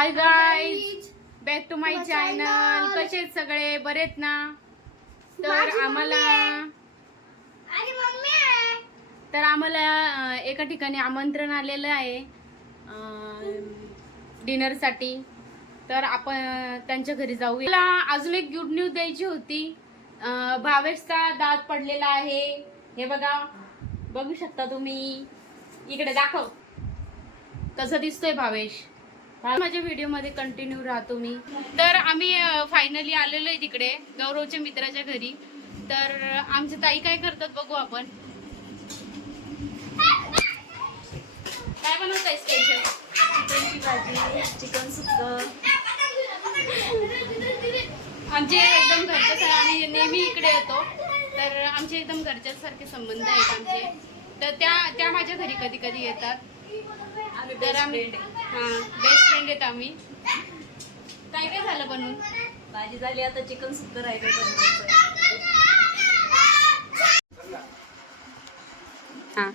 Hi guys back to my channel कसे आहेत सगळे? बरेत ना? तर आम्हाला तर आम्हाला एका ठिकाणी आमंत्रण आलेलं आहे डिनरसाठी तर आपण त्यांच्या घरी जाऊ मला अजून एक गुड न्यूज द्यायची होती. भावेशचा दात पडलेला आहे. हे बघा. बघू शकता तुम्ही. इकडे दाखव. कसं दिसतोय भावेश? माझ्या व्हिडिओमध्ये कंटिन्यू राहतो मी. तर आम्ही फायनली आलेलो आहे तिकडे गौरवच्या मित्राच्या घरी. तर आमच्या ताई काय करतात बघू आपण. काय बनवत आहे स्पेशल चिकनची भाजी चिकन सुक्क. आमचे एकदम घरच्याच आहे आम्ही नेहमी इकडे येतो. तर आमचे एकदम घरच्यासारखे संबंध आहेत आमचे. तर त्या त्या माझ्या घरी कधी कधी येतात. आम्ही तर आम्ही आहे. हां बेस्ट फ्रेंड आहेत आम्ही. काय काय झालं बनवून? भाजी झाली आता चिकन सुक्क राहिलं हां.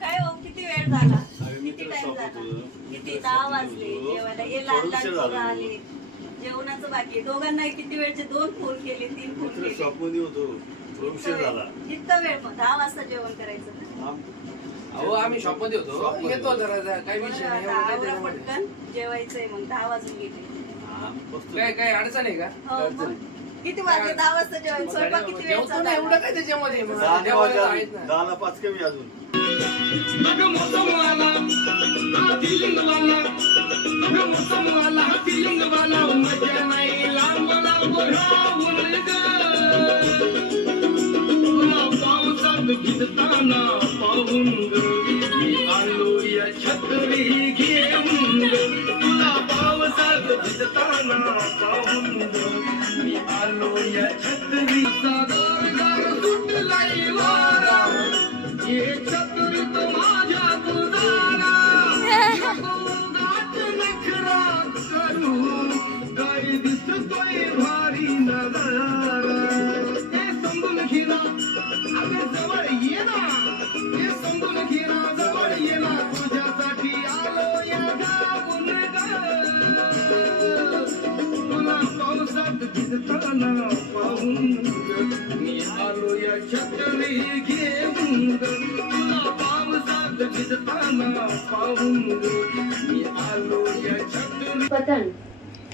काय हो किती वेळ झाला? किती टाइम झाला? किती दहा वाजले. जेवायला हे लहान लहान झाला. आले. जेवणाचं बाकी दोघांना किती वेळचे दोन फोन केले तीन फोन केले. शॉपमध्ये होतो. उशीर झाला. इतका वेळ मग दहा वाजता जेवण करायचं ना. अहो आम्ही शॉपमध्ये होतो. येतो जरा जरा काही विषय नाही एवढं काही आवरा त्याच्यामध्ये. पटकन जेवायचंय मग दहा वाजून गेले. बसतो. काय काय अडचण आहे का? हो मग किती वाजले दहा वाजता जेवायचं स्वयंपाक किती वेळ जेवतो ना एवढं काय त्याच्यामध्ये? मग दहा जेवायला वाजले आहेत अजून. ना. पाच कमी अजून. తానా బాగుండు అల్లుయ చదువు గేముండు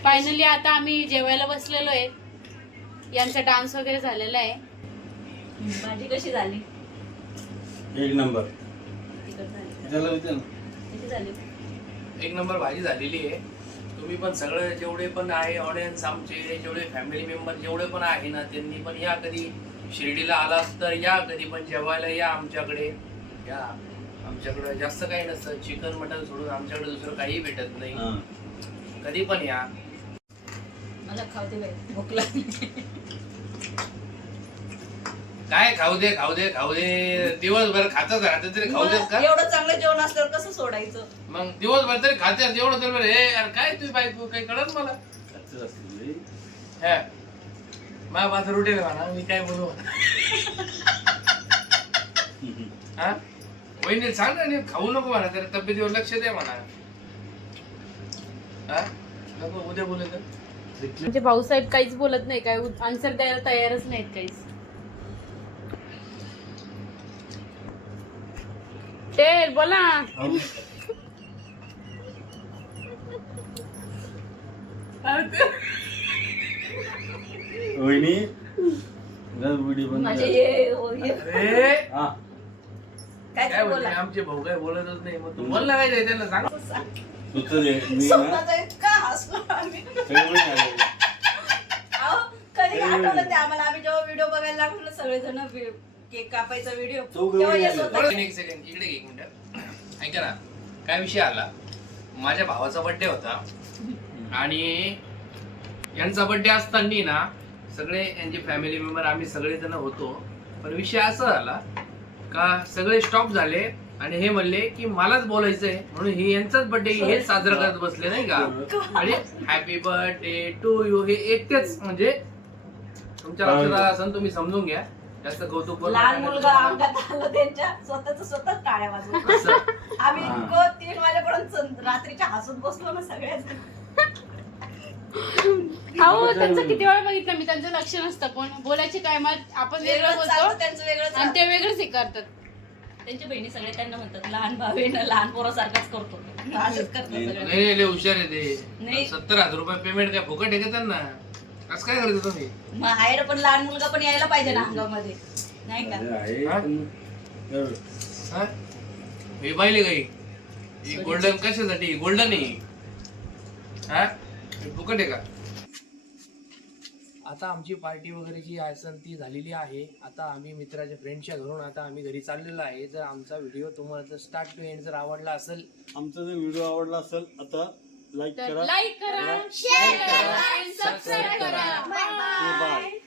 फायनली आता आम्ही जेवायला बसलेलो आहे. यांचा डान्स वगैरे झालेला आहे. भाजी कशी झाली? एक नंबर. तिखट झाली त्याला विचार ना. कशी झाली? एक नंबर भाजी झालेली आहे. तुम्ही पण सगळं जेवढे पण आहे ऑडियन्स आमचे जेवढे फॅमिली मेंबर जेवढे पण आहे ना त्यांनी पण या कधी शिर्डीला आलात तर या कधी पण जेवायला या आमच्याकडे. या. आमच्याकडे जास्त काही नसतं. चिकन मटन सोडून आमच्याकडे दुसरं काही भेटत नाही. कधी पण या. मला खावते बाई. भूक लागली. काय खाऊ दे खाऊ दे खाऊ दे. दिवसभर खातच राहते तरी खाऊ देत का? एवढं चांगलं जेवण असल्यावर कसं सोडायचं? मग दिवसभर तरी खाते तेवढं तर बरं, हे यार काय तुझी बायको काही कळत मला. हे माझा माझं रुटीन म्हणा मी काय बोलू? हा? वहिनी सांग ना खाऊ नको म्हणा तर तब्येतीवर लक्ष दे म्हणा. हा? नको उद्या बोलत म्हणजे भाऊसाहेब काहीच बोलत नाही काय आन्सर द्यायला तयारच नाहीत काहीच. ते बोला. वहिनी व्हिडिओ. हे अरे. काय काय ते बोलले बोला. आमचे भाऊ काय बोलतच नाही. मग तू बोल ना काय त्यांना सांग. सुचलं रे. मी ना कधी आठवलं ते आम्हाला? आम्ही जेव्हा व्हिडिओ बघायला लागलो ना सगळेजण केक कापायचा व्हिडिओ चौघं तेव्हा वगैरे येत आले. होता. थोडं एक सेकंड इकडे घे एक मिनिट. ऐका ना. काय विषय आला? माझ्या भावाचा बर्थडे होता. आणि यांचा बर्थडे असताना ना सगळे यांचे फॅमिली मेंबर आम्ही सगळे जण होतो. पण विषय असा झाला का सगळे स्टॉप झाले आणि हे म्हणले की मलाच बोलायचंय. म्हणून हे यांचाच बर्थडे हेच साजरा करत बसले नाही का? आणि हॅपी बर्थडे टू यू हे एकटेच म्हणजे तुमच्या लक्षात आलं असेल तुम्ही समजून घ्या. जास्त कौतुक करू लहान नका. मुलगा अंगात आलं त्यांच्या स्वतःच स्वतःच टाळ्या वाजवत असं. आम्ही हा. इतकं तीन वाजेपर्यंत रात्रीच्या हसून बसलो ना सगळ्याच अहो त्यांचं किती वेळा बघितलं मी त्यांचं लक्ष नसतं पण बोलायचे टायमात आपण वेगळं वेगळंच चालतं बोलतो त्यांचं वेगळं आणि चालतं. ते वेगळंच हे करतात त्यांच्या बहिणी सगळे त्यांना म्हणतात लहान भाऊ आहे ना लहान पोरासारखाच करतो असंच करतात नाही सगळं नाही, लय हुशार आहे ते नाही. सत्तर हजार रुपये पेमेंट काय फुकट आहे का त्यांना कसं काय करता मग हायर पण लहान मुलगा पण यायला पाहिजे ना अंगामध्ये. नाही का? हा? हा? हे पाहिले काही ही? गोल्डन कशासाठी? गोल्डन आहे. हा? हे फुकट आहे का? आता आमची पार्टी वगैरे जी असेल ती झालेली आहे. आता आम्ही मित्राच्या फ्रेंडच्या घरून आता आम्ही घरी चाललेलो आहे. जर आमचा व्हिडिओ तुम्हाला जर स्टार्ट टू एंड जर आवडला असेल आमचा जर व्हिडिओ आवडला असेल आता लाईक करा. लाईक करा शेअर करा आणि सबस्क्राईब करा. बाय